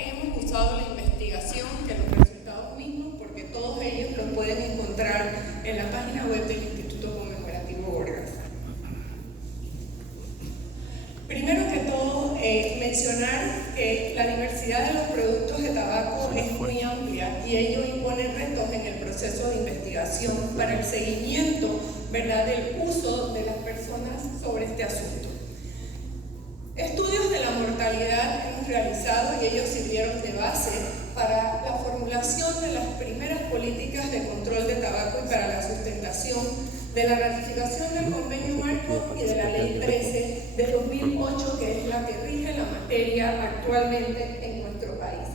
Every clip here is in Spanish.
que hemos usado la investigación que los resultados mismos, porque todos ellos los pueden encontrar en la página web del Instituto Conmemorativo Gorgas. Primero que todo, mencionar que la diversidad de los productos de tabaco es muy amplia y ello impone retos en el proceso de investigación para el seguimiento, ¿verdad?, del uso de las personas sobre este asunto. Estudios de la mortalidad hemos realizado y ellos sirvieron de base para la formulación de las primeras políticas de control de tabaco y para la sustentación de la ratificación del Convenio Marco y de la Ley 13 de 2008, que es la que rige la materia actualmente en nuestro país.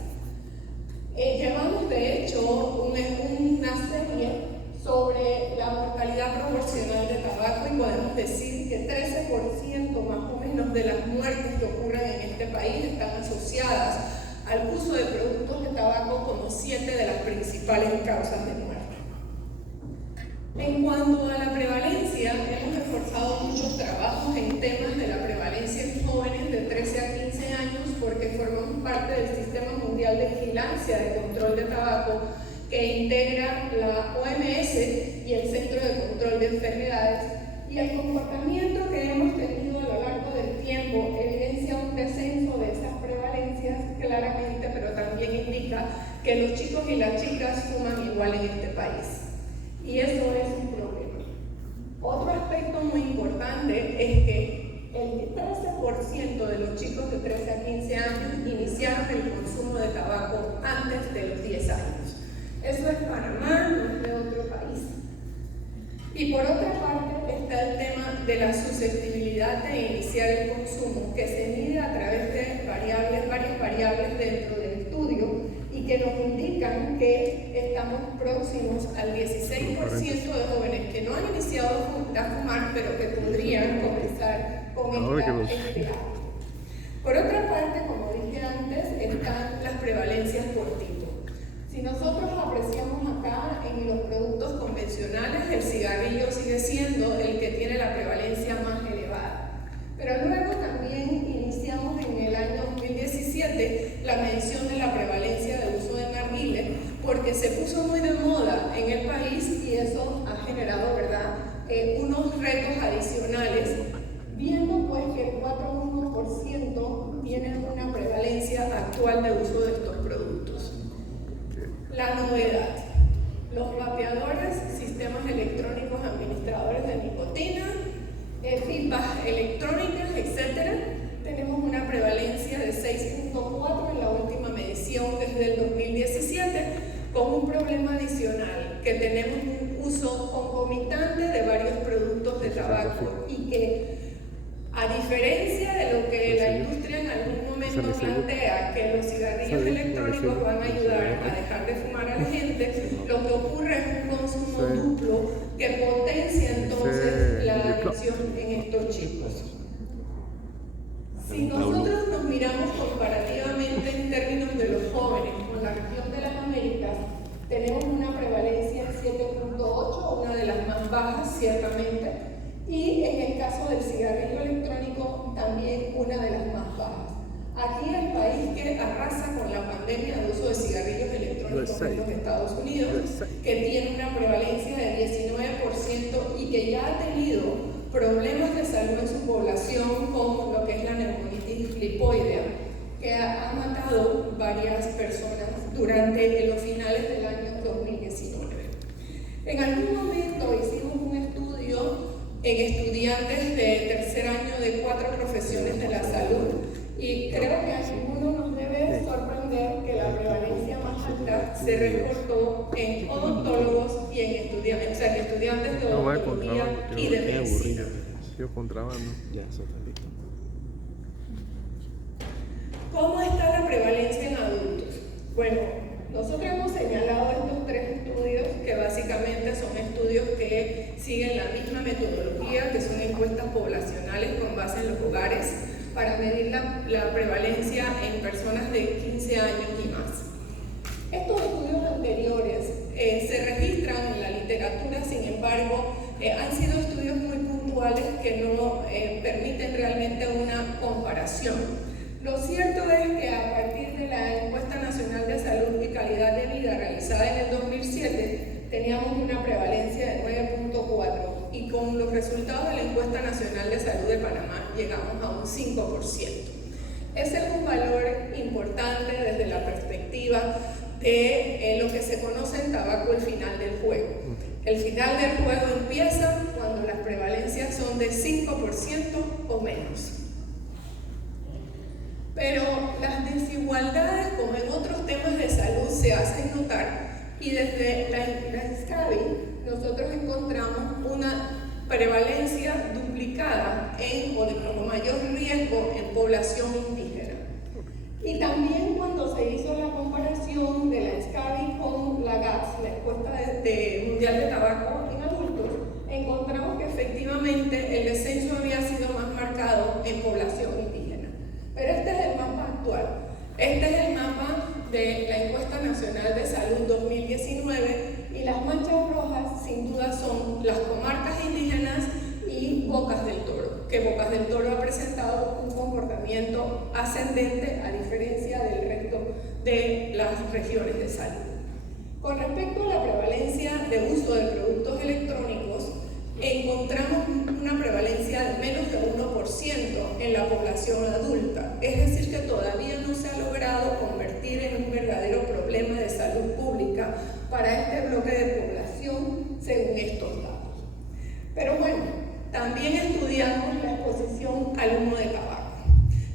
Llevamos de hecho una serie sobre la mortalidad proporcional de tabaco y podemos decir que 13% más o menos de las muertes que ocurren en este país están asociadas al uso de productos de tabaco como 7 de las principales causas de muerte. En cuanto a la prevalencia, hemos reforzado muchos trabajos en temas de la prevalencia en jóvenes de 13 a 15 años porque formamos parte del Sistema Mundial de Vigilancia de Control de Tabaco que integra la OMS y el Centro de Control de Enfermedades, y el comportamiento que hemos tenido a lo largo del tiempo evidencia un descenso de esas prevalencias claramente, pero también indica que los chicos y las chicas fuman igual en este país. Y eso es un problema. Otro aspecto muy importante es que el 13% de los chicos de 13 a 15 años iniciaron el consumo de tabaco antes de los 10 años. Eso es Panamá, no es de otro país. Y por otra parte está el tema de la susceptibilidad de iniciar el consumo, que se mide a través de varias variables dentro del estudio, y que nos indican que estamos próximos al 16% de jóvenes que no han iniciado a fumar, pero que podrían comenzar con este hábito. Por otra parte, como dije antes, están las prevalencias por tipo. Si nosotros apreciamos acá en los productos convencionales, el cigarrillo sigue siendo el que tiene la prevalencia más elevada. Pero luego también iniciamos en el año 2017 la medición de la prevalencia de uso de narguilé, porque se puso muy de moda en el país y eso ha generado, ¿verdad?, unos retos adicionales, viendo pues que el 4,1% tiene una prevalencia actual de uso de estos productos. La novedad: los vapeadores, sistemas electrónicos administradores de nicotina, pipas electrónicas, etc. Tenemos una prevalencia de 6,4 en la última medición desde el 2017, con un problema adicional, que tenemos un uso concomitante de varios productos de tabaco y que, a diferencia de lo que la industria en algún momento plantea, que los cigarrillos electrónicos van a ayudar a dejar de fumar a la gente, lo que ocurre es un consumo duplo que potencia entonces la adicción en estos chicos. Si nosotros nos miramos comparativamente en términos de los jóvenes con la región de las Américas, tenemos una prevalencia de 7,8, una de las más bajas ciertamente, y en el caso del cigarrillo electrónico también una de las más bajas. Aquí el país que arrasa con la pandemia de uso de cigarrillos electrónicos en los Estados Unidos, que tiene una prevalencia de 19% y que ya ha tenido problemas de salud en su población, como lo que es la neumonitis lipoidea, que ha matado varias personas durante los finales del año 2019. En algún momento hicimos un estudio en estudiantes de tercer año de 4 profesiones de la salud y creo que a ninguno nos debe sorprender que la prevalencia más alta se reportó en odontólogos y en estudiantes, de odontología y de medicina. ¿Cómo está la prevalencia en adultos? Bueno, nosotros hemos señalado estos 3 estudios que básicamente son estudios que siguen la misma metodología, que son encuestas poblacionales con base en los hogares para medir la prevalencia en personas de 15 años y más. Estos estudios anteriores se registran en la literatura, sin embargo, han sido estudios muy puntuales que no permiten realmente una comparación. Lo cierto es que a partir de la Encuesta Nacional de Salud y Calidad de Vida realizada en el 2007, teníamos una prevalencia de 9.4 y con los resultados de la Encuesta Nacional de Salud de Panamá llegamos a un 5%. Ese es un valor importante desde la perspectiva de lo que se conoce en tabaco el final del juego. El final del juego empieza cuando las prevalencias son de 5% o menos. Pero las desigualdades, como en otros temas de salud, se hacen notar y desde la INSCABI nosotros encontramos una prevalencia duplicada o de mayor riesgo en población indígena. Y también cuando se hizo la comparación de la INSCABI con la GATS, la encuesta mundial de tabaco en adultos, encontramos que efectivamente el descenso había sido más marcado en población indígena. Pero este es el mapa actual. Este es el mapa de la Encuesta Nacional de Salud 2019 y las manchas rojas sin duda son las comarcas indígenas y Bocas del Toro, que Bocas del Toro ha presentado un comportamiento ascendente a diferencia del resto de las regiones de salud. Con respecto a la prevalencia de uso de productos electrónicos, encontramos una prevalencia de menos de 1% en la población adulta, es decir que todavía no se ha logrado convertir en un verdadero problema de salud pública para este bloque de población según estos datos. Pero bueno, también estudiamos la exposición al humo de tabaco.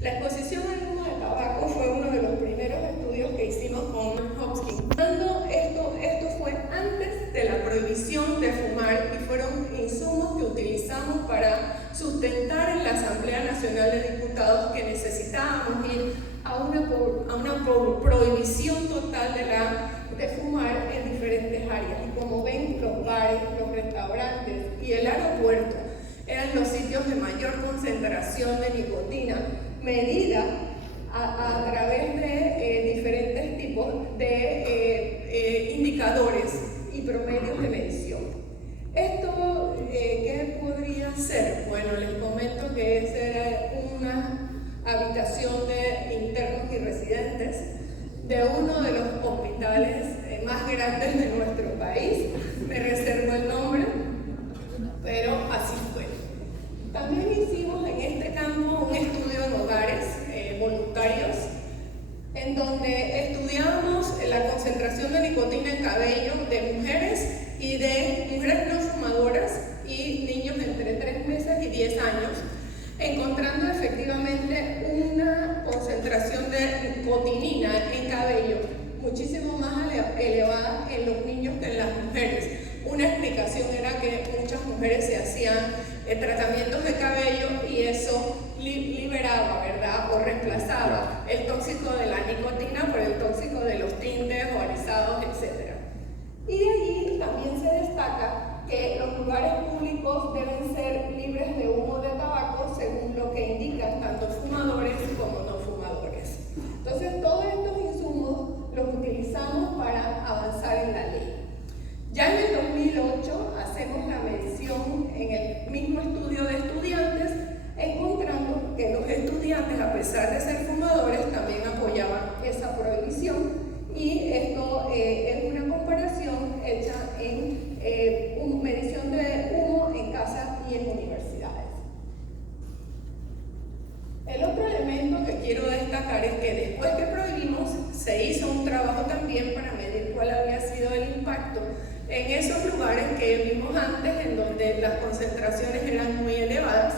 La exposición al humo de tabaco fue uno de los primeros estudios que hicimos con Hopkins. Esto fue antes de la prohibición de fumar y fueron insumos que utilizamos para sustentar en la Asamblea Nacional de Diputados que necesitábamos ir a una prohibición total de fumar en diferentes áreas. Y como ven, los bares, los restaurantes y el aeropuerto eran los sitios de mayor concentración de nicotina medida a través de diferentes tipos de indicadores y promedios de medición. ¿Esto qué podría ser? Bueno, les comento que esa era una habitación de internos y residentes de uno de los hospitales más grandes de nuestro país. Me reservo el nombre, pero así fue. También hicimos en este campo un estudio en hogares voluntarios, en donde estudiábamos la concentración de nicotina en cabello de mujeres y de mujeres no fumadoras y niños entre 3 meses y 10 años, encontrando efectivamente una concentración de nicotinina en cabello muchísimo más elevada en los niños que en las mujeres. Una explicación era que muchas mujeres se hacían tratamientos de cabello y eso liberaba, ¿verdad? O reemplazaba el tóxico de la nicotina por el tóxico de los tintes o alisados, etc. Y de allí también se destaca que los lugares públicos deben ser libres de humo de tabaco según lo que indican tanto fumadores como no fumadores. Entonces, todos estos insumos los utilizamos para avanzar en la ley. Ya en el 2008 hacemos la medición en el mismo estudio de estudiantes, encontrando que los estudiantes, a pesar de ser fumadores, también apoyaban esa prohibición, y esto es una comparación hecha en medición de humo en casas y en universidades. El otro elemento que quiero destacar es que después que prohibimos, se hizo un trabajo también para medir cuál había sido el impacto en esos lugares que vimos antes, en donde las concentraciones eran muy elevadas,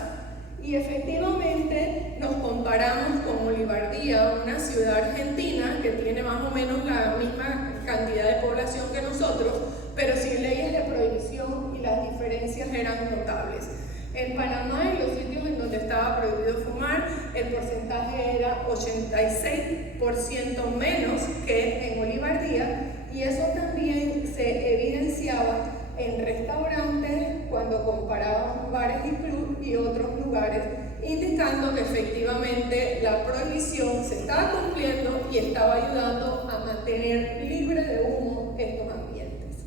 y efectivamente nos comparamos con Olivardía, una ciudad argentina que tiene más o menos la misma cantidad de población que nosotros, pero sin leyes de prohibición, y las diferencias eran notables. En Panamá, en los sitios en donde estaba prohibido fumar, el porcentaje era 86% menos que en Olivardía, y eso también se evidenciaba en restaurantes cuando comparábamos bares y clubes y otros lugares, indicando que efectivamente la prohibición se estaba cumpliendo y estaba ayudando a mantener libre de humo estos ambientes.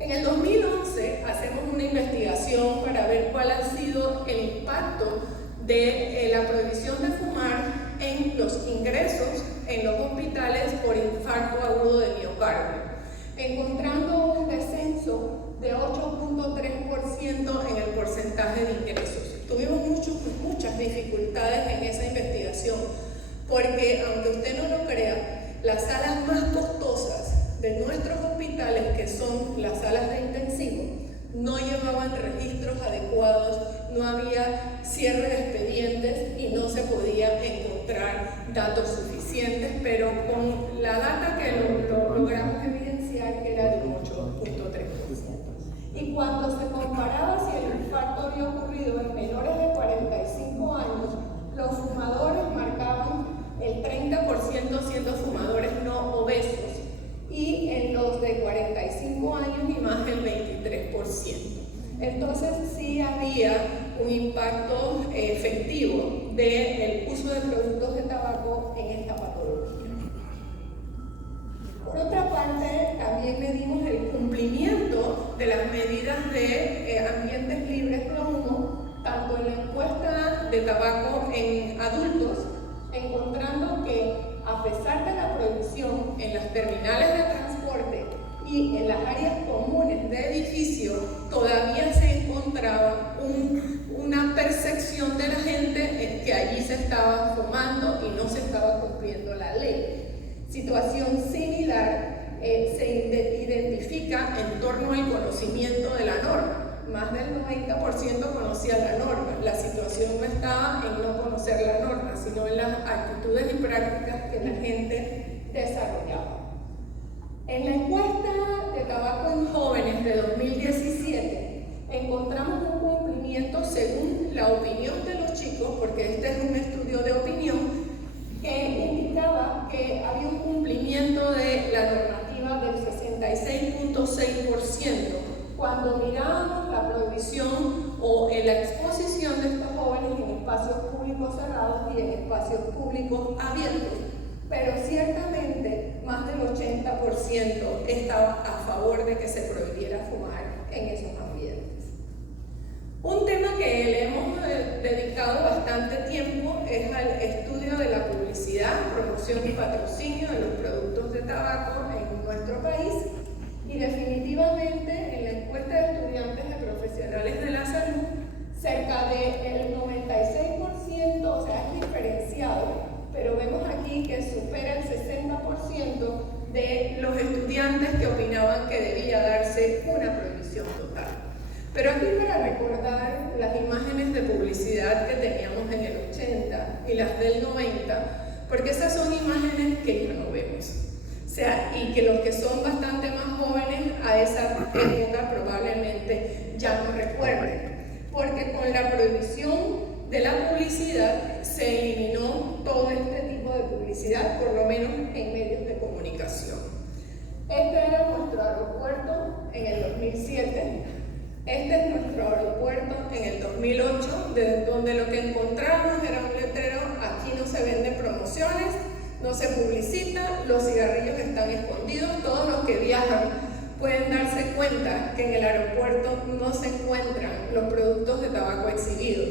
En el 2011 hacemos una investigación para ver cuál ha sido el impacto de la prohibición de fumar en los ingresos en los hospitales por infarto agudo de miocardio, encontrando un descenso de 8.3% en el porcentaje de ingresos. Tuvimos muchas dificultades en esa investigación, porque aunque usted no lo crea, las salas más costosas de nuestros hospitales, que son las salas de intensivo, no llevaban registros adecuados, no había cierre de expedientes y no se podía encontrar datos suficientes, pero con la data que lo logramos evidenciar, que era de un 8.3%. Y cuando se comparaba si el infarto había ocurrido en menores de 45 años, los fumadores marcaban el 30% siendo fumadores no obesos, y en los de 45 años y más el 23%. Entonces sí había un impacto efectivo del uso de productos de tabaco en esta patología. Por otra parte, también medimos el cumplimiento de las medidas de ambientes libres de humo, tanto en la encuesta de tabaco en adultos, encontrando que a pesar de la prohibición en las terminales de transporte y en las áreas comunes de edificio, todavía se encontraba una percepción de la gente que allí se estaba fumando y no se estaba cumpliendo la ley. Situación similar se identifica en torno al conocimiento de la norma. Más del 90% conocía la norma. La situación no estaba en no conocer la norma, sino en las actitudes y prácticas que la gente desarrollaba. En la encuesta de tabaco en jóvenes de 2017, encontramos un cumplimiento según la opinión de los chicos, porque este es un estudio de opinión, que indicaba que había un cumplimiento de la normativa del 66.6%. Cuando mirábamos la prohibición o en la exposición de estos jóvenes en espacios públicos cerrados y en espacios públicos abiertos, pero ciertamente más del 80% estaba a favor de que se prohibiera fumar en esos ambientes. Un tema que le hemos dedicado bastante tiempo es al estudio de la publicidad, promoción y patrocinio de los productos de tabaco en nuestro país. Y definitivamente en la encuesta de estudiantes de profesionales de la salud, cerca del 96%, o sea, es diferenciado, pero vemos aquí que supera el 60% de los estudiantes que opinaban que debía darse una prohibición total. Pero aquí para recordar las imágenes de publicidad que teníamos en el 80 y las del 90, porque esas son imágenes que ya no vemos. O sea, y que los que son bastante más jóvenes a esa época probablemente ya no recuerden, porque con la prohibición de la publicidad se eliminó todo este tipo de publicidad, por lo menos en medios de comunicación. Este era nuestro aeropuerto en el 2007, este es nuestro aeropuerto en el 2008, de donde lo que encontramos era un letrero: aquí no se venden promociones, no se publicita, los cigarrillos están escondidos. Todos los que viajan pueden darse cuenta que en el aeropuerto no se encuentran los productos de tabaco exhibidos.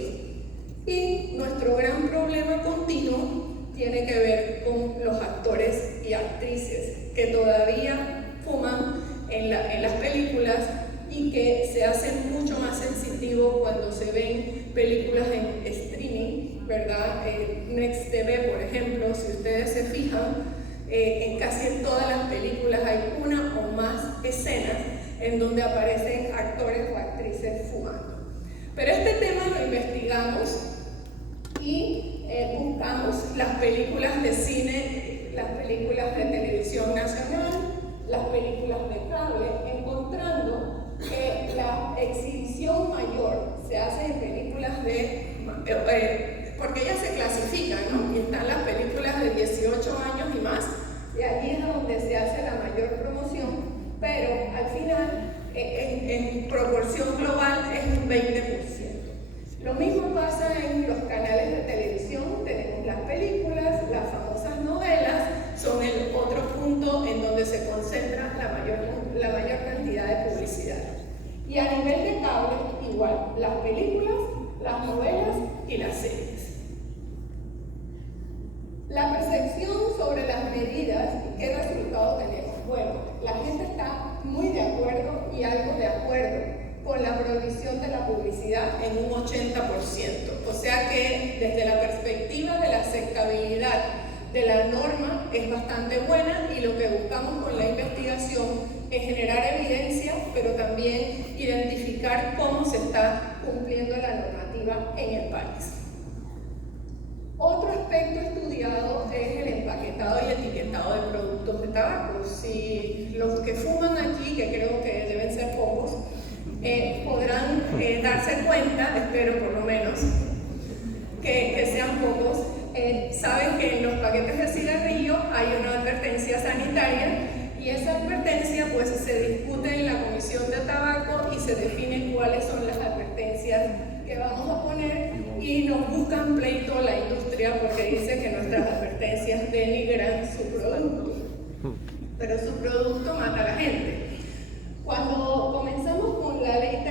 Y nuestro gran problema continuo tiene que ver con los actores y actrices que todavía fuman en las películas y que se hacen mucho más sensitivos cuando se ven películas en streaming, ¿verdad? Next TV, por ejemplo, si ustedes se fijan, en casi todas las películas hay una o más escenas en donde aparecen actores o actrices fumando. Pero este tema lo investigamos y buscamos las películas de cine, las películas de televisión nacional, las películas de cable, encontrando que la exhibición mayor se hace en películas porque ellas se clasifican, ¿no? Y están las películas de 18 años y más, y allí es donde se hace la mayor promoción, pero al final, en proporción global, es un 20%. Lo mismo pasa en los canales de televisión. Tenemos las películas, las famosas novelas, son el otro punto en donde se concentra la mayor cantidad de publicidad. Y a nivel de cable, igual, las películas, las novelas y las series. La percepción sobre las medidas y qué resultados tenemos. Bueno, la gente está muy de acuerdo y algo de acuerdo con la prohibición de la publicidad en un 80%. O sea que desde la perspectiva de la aceptabilidad de la norma es bastante buena, y lo que buscamos con la investigación es generar evidencia, pero también identificar cómo se está cumpliendo la normativa en el país. Otro aspecto estudiado es el empaquetado y etiquetado de productos de tabaco. Si los que fuman aquí, que creo que deben ser pocos, podrán darse cuenta, espero por lo menos que sean pocos, saben que en los paquetes de cigarrillo hay una advertencia sanitaria, y esa advertencia pues se discute en la Comisión de Tabaco y se definen cuáles son las advertencias que vamos a poner, y nos buscan pleito la industria porque dice que nuestras advertencias denigran su producto, pero su producto mata a la gente. Cuando comenzamos con la ley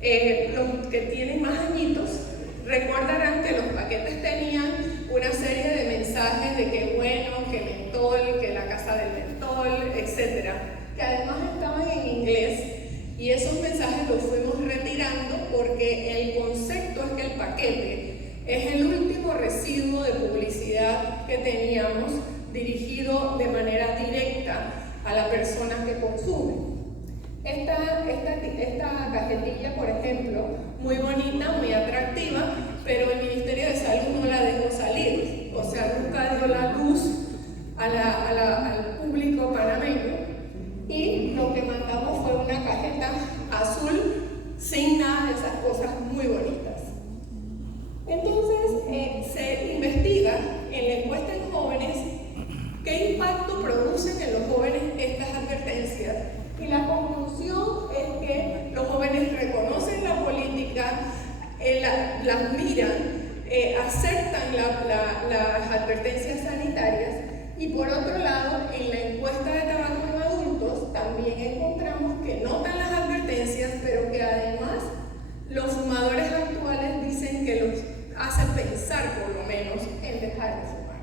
13, los que tienen más añitos recordarán que los paquetes tenían una serie de mensajes de que bueno, que mentol, que la casa del mentol, etc., que además estaban en inglés, y esos mensajes los fuimos retirando porque el concepto es que el paquete es el último residuo de publicidad que teníamos dirigido de manera directa a la persona que consume. Esta cajetilla, por ejemplo, muy bonita, muy atractiva, pero el Ministerio de Salud no la dejó salir, o sea, nunca dio la luz al público panameño, y lo que mandamos fue una cajeta azul sin nada de esas cosas muy bonitas. Entonces, se investiga en la encuesta en jóvenes qué impacto producen en los jóvenes estas advertencias, y la conclusión es que los jóvenes reconocen la política, las miran, aceptan las advertencias sanitarias, y por otro lado, en la encuesta de tabaco en adultos también encontramos que notan las advertencias, pero que además los fumadores actuales dicen que los hace pensar por lo menos en dejar de fumar.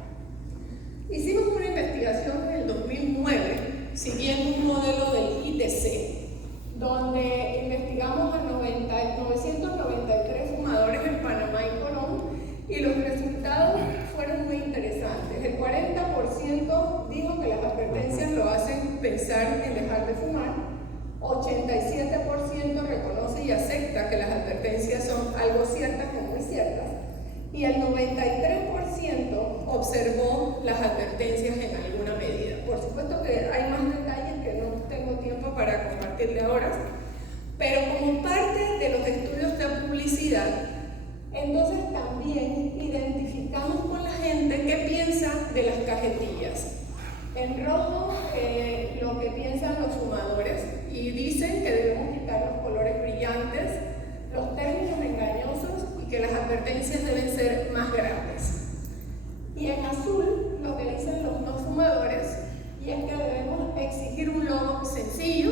Hicimos una investigación en el 2009 siguiendo un modelo del ITC, donde investigamos a 993 fumadores en Panamá y Colón, y los resultados fueron muy interesantes. El 40% dijo que las advertencias lo hacen pensar en dejar de fumar, 87% reconoce y acepta que las advertencias son algo ciertas o muy ciertas, y el 93% observó las advertencias en alguna medida. Por supuesto que hay más detalles que no tengo tiempo para compartirle ahora, pero como parte de los estudios de publicidad, entonces también identificamos con la gente qué piensa de las cajetillas. En rojo, lo que piensan los fumadores, y dicen que debemos quitar los colores brillantes, los términos engañosos, y que las advertencias deben ser más grandes. Y en azul, lo que dicen los no fumadores, y es que debemos exigir un logo sencillo,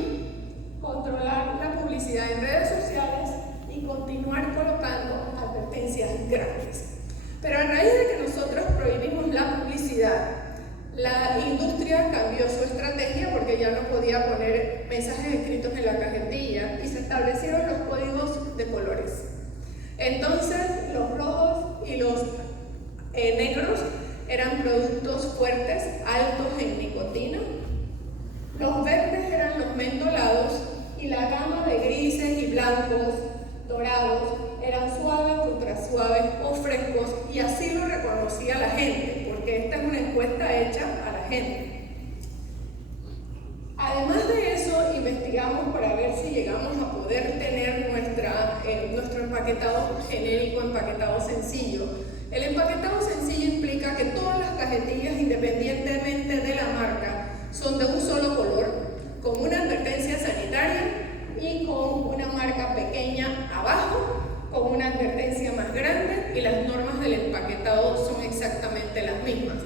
controlar la publicidad en redes sociales y continuar colocando advertencias grandes. Pero a raíz de que nosotros prohibimos la publicidad, la industria cambió su estrategia porque ya no podía poner mensajes escritos en la cajetilla, y se establecieron los códigos de colores. Entonces, los rojos y los negros eran productos fuertes, altos en nicotina. Los verdes eran los mentolados, y la gama de grises y blancos, dorados, eran suaves, ultra suaves o frescos, y así lo reconocía la gente, porque esta es una encuesta hecha a la gente. Además de eso, investigamos para ver si llegamos a poder tener nuestro empaquetado genérico, empaquetado sencillo. El empaquetado sencillo implica que todas las cajetillas, independientemente de la marca, son de un solo color, con una advertencia sanitaria y con una marca pequeña abajo, con una advertencia más grande, y las normas del empaquetado son exactamente las mismas.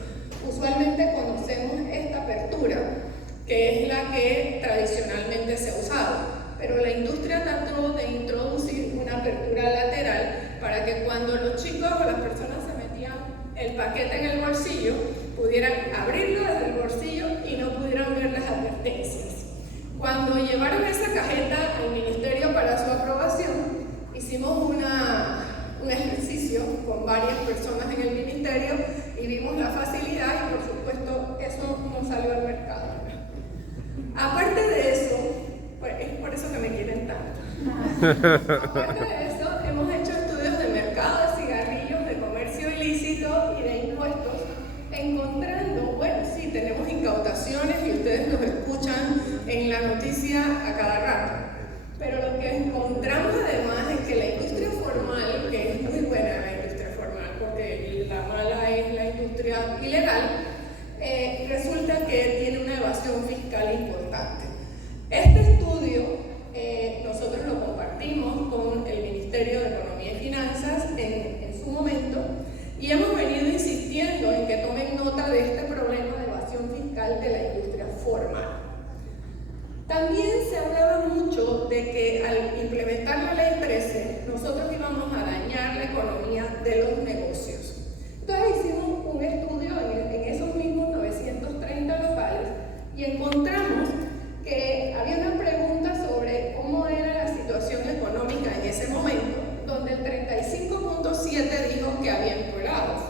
Usualmente conocemos esta apertura, que es la que tradicionalmente se ha usado, pero la industria trató de introducir una apertura lateral para que cuando los chicos o las personas se metían el paquete en el bolsillo pudieran abrirlo desde el bolsillo y no pudieran ver las advertencias. Cuando llevaron esa cajeta al ministerio para su aprobación, hicimos un ejercicio con varias personas en el ministerio y vimos la facilidad y por supuesto eso no salió al mercado. Aparte de eso, pues es por eso que me quieren tanto. Aparte de eso, hemos hecho estudios de mercado de cigarrillos, de comercio ilícito y de impuestos, encontrando, bueno, sí, tenemos incautaciones y ustedes los escuchan en la noticia a cada rato, pero lo que encontramos además es que la industria formal, que es muy buena la industria formal, porque la mala es la industria ilegal, resulta que tiene una evasión fiscal importante. Este estudio nosotros lo compartimos con el Ministerio de Economía y Finanzas en su momento y hemos venido insistiendo en que tomen nota de este problema de evasión fiscal de la industria formal. También se hablaba mucho de que al implementar la Ley 13 nosotros íbamos a dañar la economía de los negocios. Entonces hicimos un estudio en esos mismos 930 locales y encontramos que había una pregunta sobre cómo era la situación económica en ese momento, donde el 35.7 dijo que había empleados.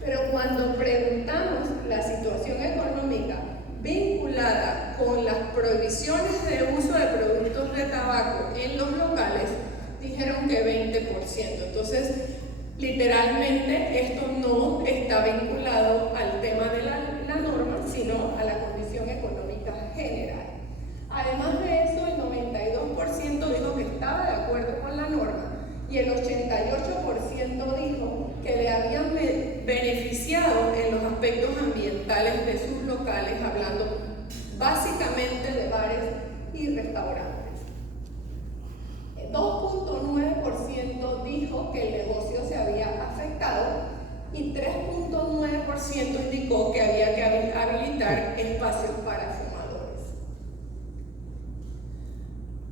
Pero cuando preguntamos la situación económica vinculada con las prohibiciones de uso de productos de tabaco en los locales, dijeron que 20%. Entonces, literalmente, esto no está vinculado al tema de la norma, sino a la condición económica general. Además de eso, el 92% dijo que estaba de acuerdo con la norma y el 88% dijo que le habían beneficiado en los aspectos ambientales de sus locales, hablando básicamente de bares y restaurantes. 2.9% dijo que el negocio se había afectado y 3.9% indicó que había que habilitar espacios para fumadores.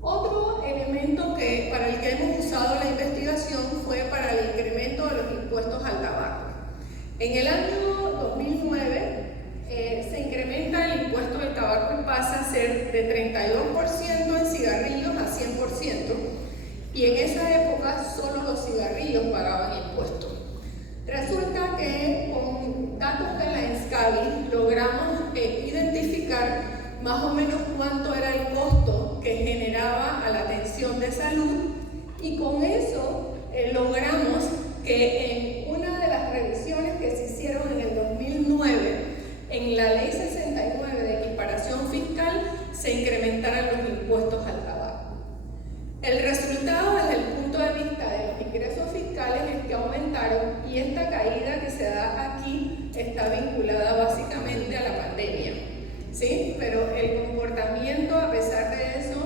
Otro elemento para el que hemos usado la investigación fue para el incremento de los impuestos al tabaco. En el año 2009 se incrementa el impuesto del tabaco y pasa a ser de 32% en cigarrillos a 100%, y en esa época solo los cigarrillos pagaban impuestos. Resulta que con datos de la ENSCABI logramos identificar más o menos cuánto era el costo que generaba a la atención de salud y con eso logramos que en una de las revisiones que se hicieron en el 2009 en la Ley 69 de equiparación fiscal se incrementaran los impuestos al tabaco. El resultado desde el punto de vista de los ingresos fiscales es que aumentaron y esta caída que se da aquí está vinculada básicamente a la pandemia. ¿Sí? Pero el comportamiento, a pesar de eso,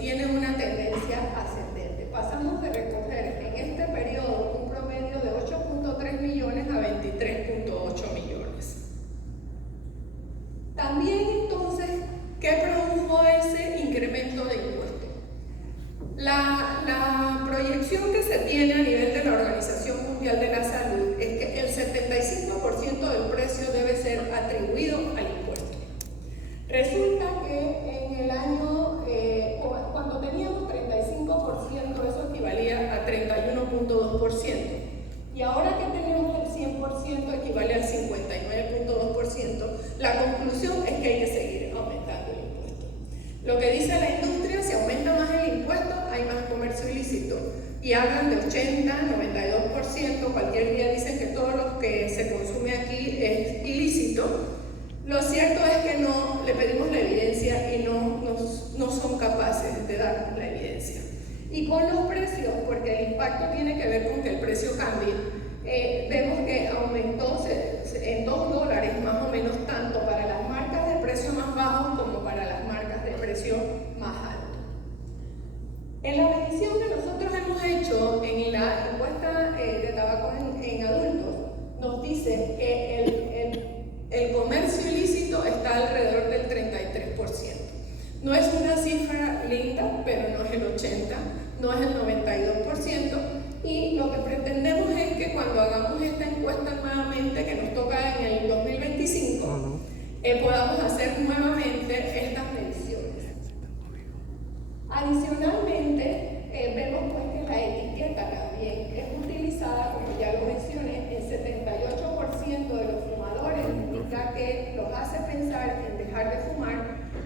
tiene una tendencia ascendente. Pasamos de recoger en este periodo un promedio de 8.3 millones a 23.8 millones. También, entonces, ¿qué produjo ese incremento de impuestos? La proyección que se tiene a nivel de la Organización Mundial de la Salud es que el 75% del precio debe ser atribuido al impuesto. Resulta que en el año, cuando teníamos 35%, eso equivalía a 31.2%. Y ahora que tenemos el 100%, equivale al 59.2%. La conclusión es que hay que seguir aumentando el impuesto. Lo que dice la industria, si aumenta más el impuesto, hay más comercio ilícito. Y hablan de 80, 92%. Cualquier día dicen que todo lo que se consume aquí es ilícito. Lo cierto es que no le pedimos la evidencia y no son capaces de dar la evidencia. Y con los precios, porque el impacto tiene que ver con que el precio cambie, vemos que aumentó en $2 más o menos tanto para las marcas de precio más bajo como para las marcas de precio más alto. En la medición que nosotros hemos hecho en la encuesta de tabaco en adultos, nos dice que el comercio ilícito está alrededor del 33%. No es una cifra linda, pero no es el 80%, no es el 92%, Y lo que pretendemos es que cuando hagamos esta encuesta nuevamente, que nos toca en el 2025, podamos hacer nuevamente estas mediciones. Adicionalmente, vemos pues que la etiqueta también es utilizada, como ya lo mencioné, el 78% de los fumadores indica que los hace pensar en dejar de fumar,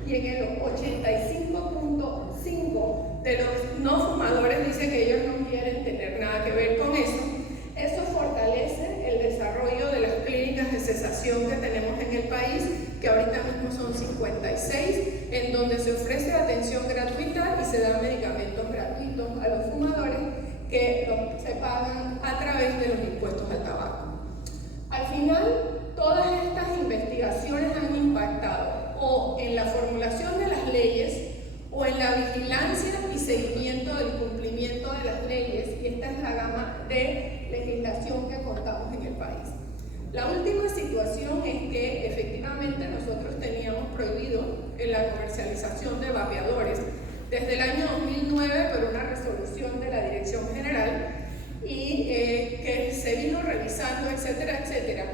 y en el 85.5% de los no fumadores dice que ellos no quieren tener nada que ver con eso. Eso fortalece el desarrollo de las clínicas de cesación que tenemos en el país, que ahorita mismo son 56, en donde se ofrece atención gratuita y se dan medicamentos gratuitos a los fumadores que se pagan a través de los impuestos al tabaco. Al final, todas estas investigaciones han impactado o en la formulación de las leyes o en la vigilancia y seguimiento del cumplimiento de las leyes, y esta es la gama de legislación que contamos en el país. La última situación es que efectivamente nosotros teníamos prohibido la comercialización de vapeadores desde el año 2009 por una resolución de la Dirección General, y que se vino revisando, etcétera, etcétera,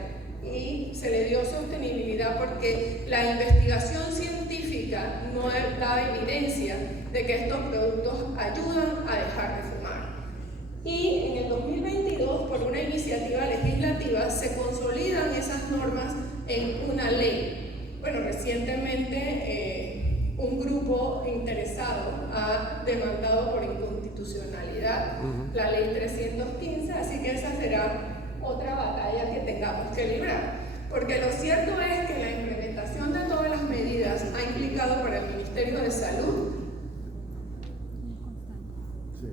y se le dio sostenibilidad porque la investigación científica no da evidencia de que estos productos ayudan a dejar de fumar. Y en el 2022, por una iniciativa legislativa, se consolidan esas normas en una ley. Bueno, recientemente un grupo interesado ha demandado por inconstitucionalidad la ley 315, así que esa será otra batalla que tengamos que librar. Porque lo cierto es que la implementación de todas las medidas ha implicado para el Ministerio de Salud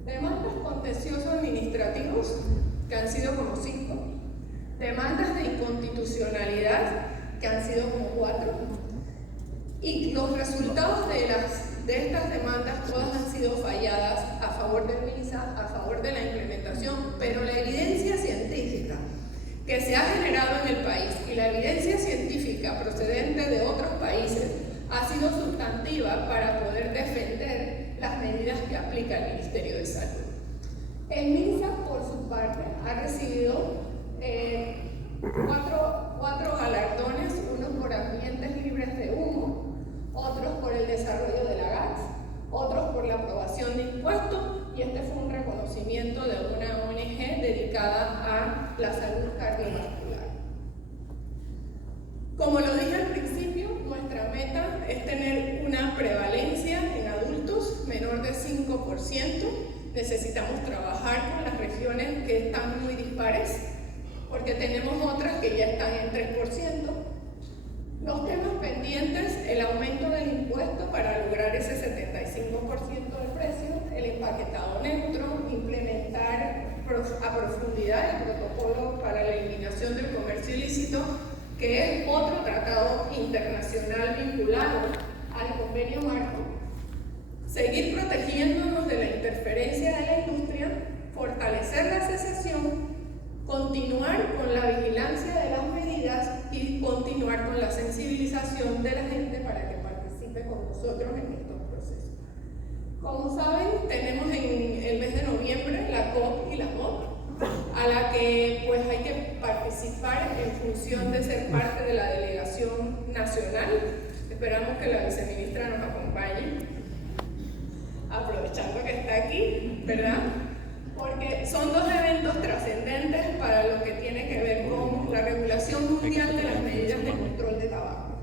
demandas contenciosos administrativos, que han sido como 5, demandas de inconstitucionalidad, que han sido como 4, y los resultados de estas demandas todas han sido falladas a favor del MINSA, a favor de la implementación, pero la evidencia científica que se ha generado en el país y la evidencia científica procedente de otros países ha sido sustantiva para poder defender las medidas que aplica el Ministerio de Salud. El MINSA, por su parte, ha recibido cuatro galardones, unos por ambientes libres de humo, otros por el desarrollo de la GATS, otros por la aprobación de impuestos, y este fue un reconocimiento de una ONG dedicada a la salud cardiovascular. Como lo dije al principio, nuestra meta es tener una prevalencia en adultos menor de 5%. Necesitamos trabajar con las regiones que están muy dispares, porque tenemos otras que ya están en 3%. Los temas pendientes: el aumento del impuesto para lograr ese 75% del precio, el empaquetado neutro, implementar a profundidad el protocolo para la eliminación del comercio ilícito, que es otro tratado internacional vinculado al convenio marco, seguir protegiéndonos de la interferencia de la industria, fortalecer la cesación, continuar con la vigilancia de las medidas y continuar con la sensibilización de la gente para que participe con nosotros en estos procesos. Como saben, tenemos en el mes de noviembre la COP y la MOP, a la que pues hay que participar en función de ser parte de la delegación nacional. Esperamos que la viceministra nos acompañe, aprovechando que está aquí, ¿verdad? Porque son dos eventos trascendentes para lo que tiene que ver con la regulación mundial de las medidas de control de tabaco.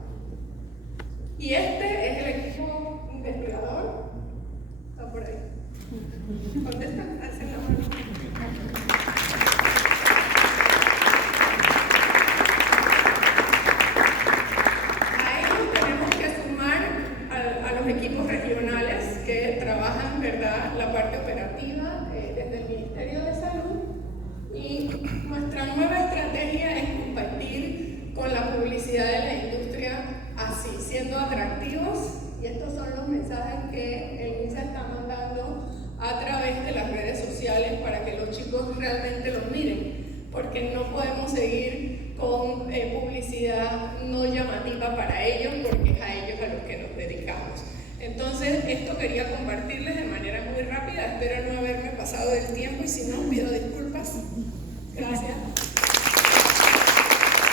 Y este es el equipo investigador. Está por ahí. ¿Dónde están? Hacen la mano. A ellos tenemos que sumar a los equipos regionales que trabajan, ¿verdad?, la parte operativa desde el Ministerio de Salud, y nuestra nueva estrategia es compartir con la publicidad de la industria así, siendo atractivos, y estos son los mensajes que el MINSA está mandando a través de las redes sociales para que los chicos realmente los miren, porque no podemos seguir con publicidad no llamativa para ellos, porque es a ellos a los que nos dedicamos. Entonces, esto quería compartirles de manera muy rápida, espero no haberme pasado del tiempo y y si no, pido disculpas.